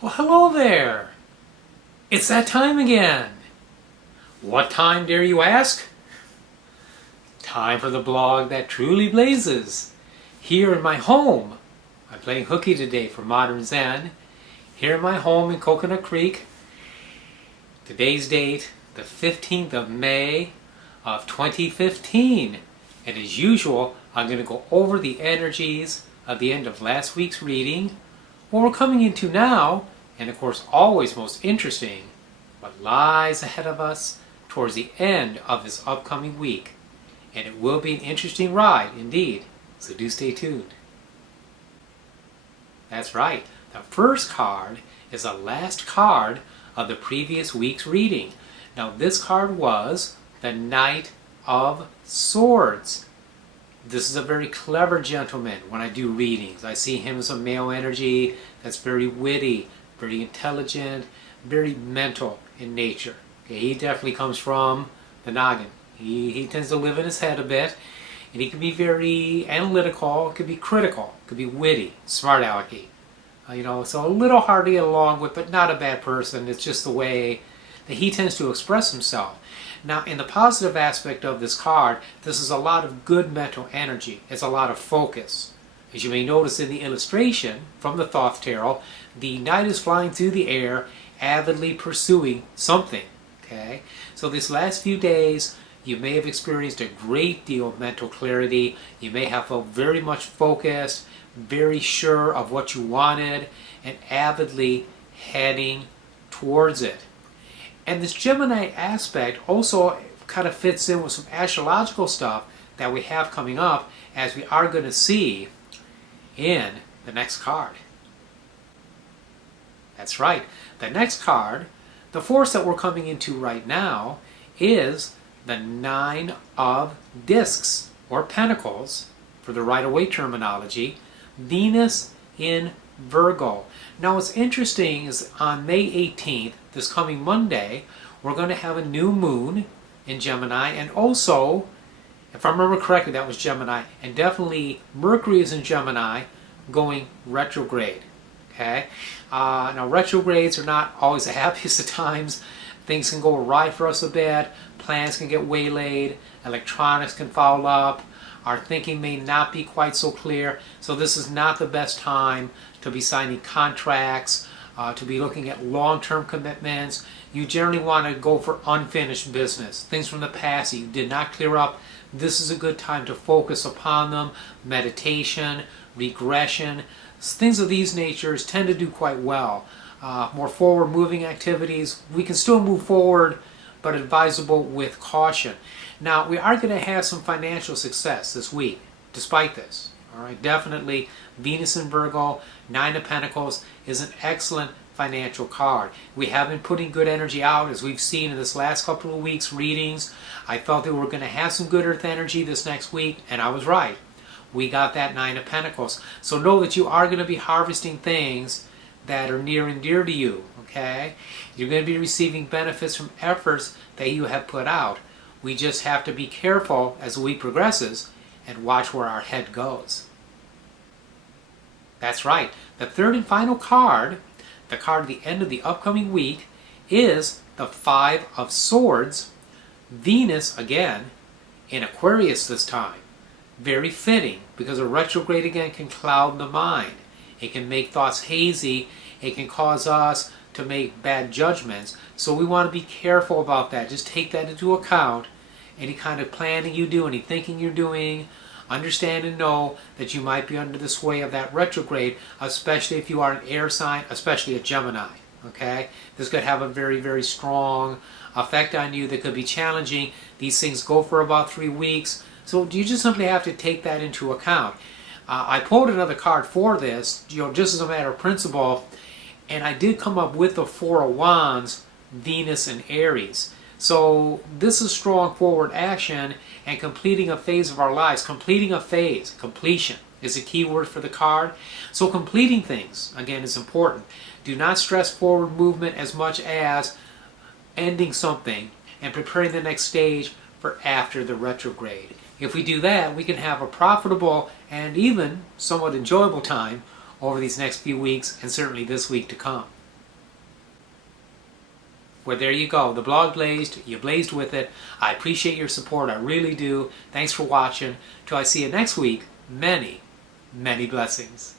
Well, hello there. It's that time again. What time, dare you ask? Time for the blog that truly blazes. Here in my home. I'm playing hooky today for Modern Zen. Here in my home in Coconut Creek. Today's date, the 15th of May of 2015. And as usual, I'm going to go over the energies of the end of last week's reading, what we're coming into now, and of course always most interesting, what lies ahead of us towards the end of this upcoming week. And it will be an interesting ride indeed, so do stay tuned. That's right, the first card is the last card of the previous week's reading. Now this card was the Knight of Swords. This is a very clever gentleman when I do readings. I see him as a male energy that's very witty, very intelligent, very mental in nature. Okay, he definitely comes from the noggin. He tends to live in his head a bit, and he can be very analytical, could be critical, could be witty, smart alecky. So a little hard to get along with, but not a bad person. It's just the way that he tends to express himself. Now, in the positive aspect of this card, this is a lot of good mental energy. It's a lot of focus. As you may notice in the illustration from the Thoth Tarot, the knight is flying through the air, avidly pursuing something. Okay? So these last few days, you may have experienced a great deal of mental clarity. You may have felt very much focused, very sure of what you wanted, and avidly heading towards it. And this Gemini aspect also kind of fits in with some astrological stuff that we have coming up, as we are going to see in the next card. That's right. The next card, the force that we're coming into right now, is the Nine of Discs, or Pentacles, for the Rider-Waite terminology, Venus in Virgo. Now what's interesting is on May 18th, this coming Monday, we're going to have a new moon in Gemini, and also, if I remember correctly, that was Gemini, and definitely Mercury is in Gemini going retrograde. Okay? Now retrogrades are not always the happiest of times. Things can go awry for us a bit, plans can get waylaid, electronics can foul up, our thinking may not be quite so clear, so this is not the best time to be signing contracts, to be looking at long-term commitments. You generally want to go for unfinished business, things from the past that you did not clear up. This is a good time to focus upon them. Meditation, regression, things of these natures tend to do quite well. More forward-moving activities, we can still move forward, but advisable with caution. Now, we are going to have some financial success this week, despite this. All right, definitely Venus in Virgo, Nine of Pentacles is an excellent financial card. We have been putting good energy out, as we've seen in this last couple of weeks' readings. I felt that we were going to have some good earth energy this next week, and I was right. We got that Nine of Pentacles. So know that you are going to be harvesting things that are near and dear to you, okay? You're going to be receiving benefits from efforts that you have put out. We just have to be careful as the week progresses and watch where our head goes. That's right. The third and final card, the card at the end of the upcoming week, is the Five of Swords. Venus, again, in Aquarius this time. Very fitting, because a retrograde again can cloud the mind. It can make thoughts hazy. It can cause us to make bad judgments. So we want to be careful about that. Just take that into account. Any kind of planning you do, any thinking you're doing, understand and know that you might be under the sway of that retrograde, especially if you are an air sign, especially a Gemini. Okay? This could have a very, very strong effect on you that could be challenging. These things go for about 3 weeks. So you just simply have to take that into account. I pulled another card for this, just as a matter of principle, and I did come up with the Four of Wands, Venus and Aries. So this is strong forward action and completing a phase of our lives. Completing a phase, completion, is a key word for the card. So completing things, again, is important. Do not stress forward movement as much as ending something and preparing the next stage for after the retrograde. If we do that, we can have a profitable and even somewhat enjoyable time over these next few weeks, and certainly this week to come. Well, there you go. The blog blazed. You blazed with it. I appreciate your support. I really do. Thanks for watching. Till I see you next week, many, many blessings.